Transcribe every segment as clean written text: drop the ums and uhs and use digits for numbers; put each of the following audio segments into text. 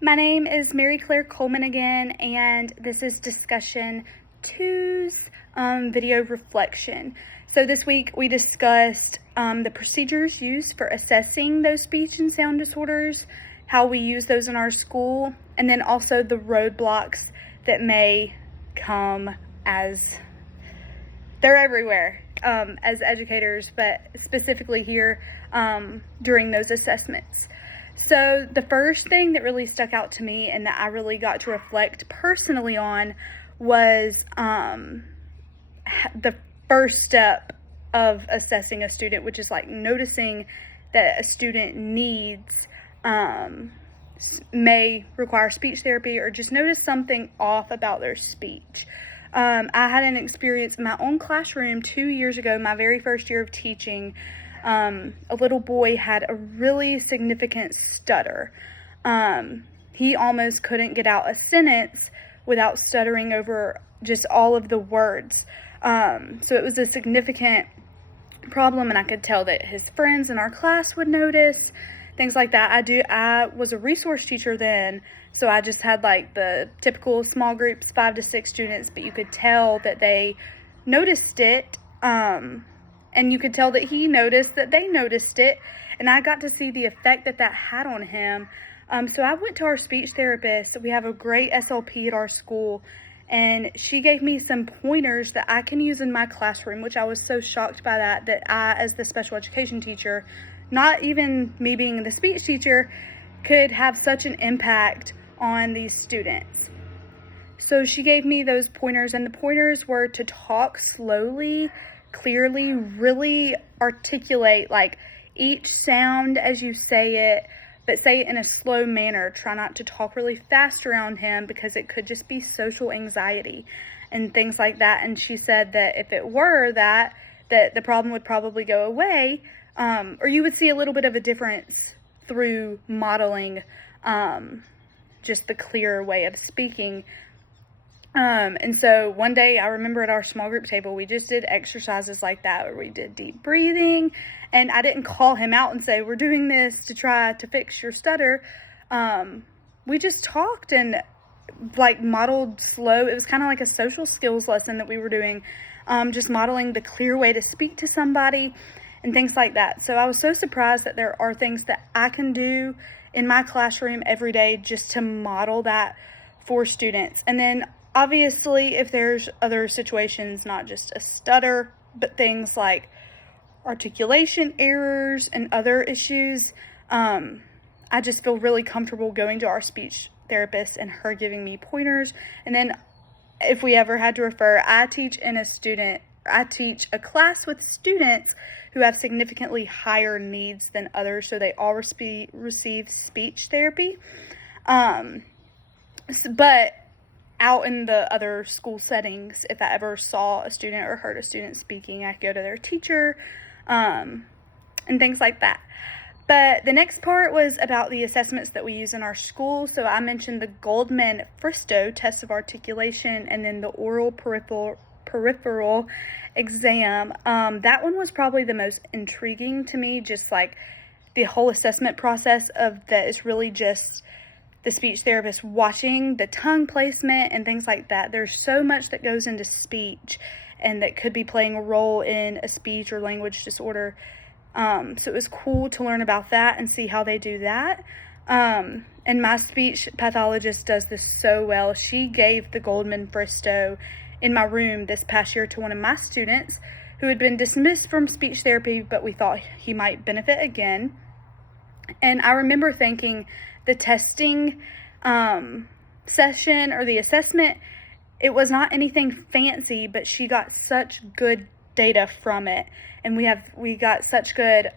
My name is Mary Claire Coleman again, and this is discussion two's video reflection. So this week we discussed the procedures used for assessing those speech and sound disorders, how we use those in our school, and then also the roadblocks that may come as they're everywhere as educators, but specifically here during those assessments. So the first thing that really stuck out to me and that I really got to reflect personally on was the first step of assessing a student, which is like noticing that a student needs, may require speech therapy, or just notice something off about their speech. I had an experience in my own classroom 2 years ago, my very first year of teaching. A little boy had a really significant stutter. He almost couldn't get out a sentence without stuttering over just all of the words. So it was a significant problem, and I could tell that his friends in our class would notice, things like that. I was a resource teacher then, so I just had like the typical small groups, 5 to 6 students, but you could tell that they noticed it. And you could tell that he noticed that they noticed it, and I got to see the effect that had on him. So I went to our speech therapist. We have a great SLP at our school, and she gave me some pointers that I can use in my classroom, which I was so shocked by that I, as the special education teacher, not even me being the speech teacher, could have such an impact on these students. So she gave me those pointers, and the pointers were to talk slowly, clearly, really articulate like each sound as you say it, but say it in a slow manner. Try not to talk really fast around him because it could just be social anxiety and things like that. And she said that if it were that the problem would probably go away, or you would see a little bit of a difference through modeling just the clearer way of speaking. And so one day I remember at our small group table, we just did exercises like that where we did deep breathing, and I didn't call him out and say, we're doing this to try to fix your stutter. We just talked and like modeled slow. It was kind of like a social skills lesson that we were doing, just modeling the clear way to speak to somebody and things like that. So I was so surprised that there are things that I can do in my classroom every day just to model that for students. And then obviously, if there's other situations, not just a stutter, but things like articulation errors and other issues, I just feel really comfortable going to our speech therapist and her giving me pointers. And then if we ever had to refer, I teach a class with students who have significantly higher needs than others, so they all receive speech therapy. But out in the other school settings, if I ever saw a student or heard a student speaking, I could go to their teacher, and things like that. But the next part was about the assessments that we use in our school. So I mentioned the Goldman-Fristow test of articulation, and then the oral peripheral exam. That one was probably the most intriguing to me, just like the whole assessment process of that is really just the speech therapist watching the tongue placement and things like that. There's so much that goes into speech and that could be playing a role in a speech or language disorder. So it was cool to learn about that and see how they do that. And my speech pathologist does this so well. She gave the Goldman-Fristow in my room this past year to one of my students who had been dismissed from speech therapy, but we thought he might benefit again. And I remember thinking the testing session or the assessment, it was not anything fancy, but she got such good data from it, and we got such good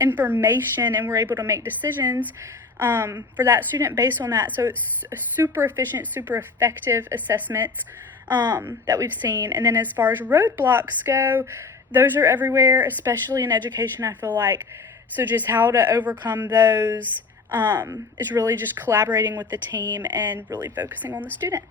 information, and we're able to make decisions for that student based on that. So it's a super efficient, super effective assessments that we've seen. And then as far as roadblocks go, those are everywhere, especially in education, I feel like. So just how to overcome those is really just collaborating with the team and really focusing on the student.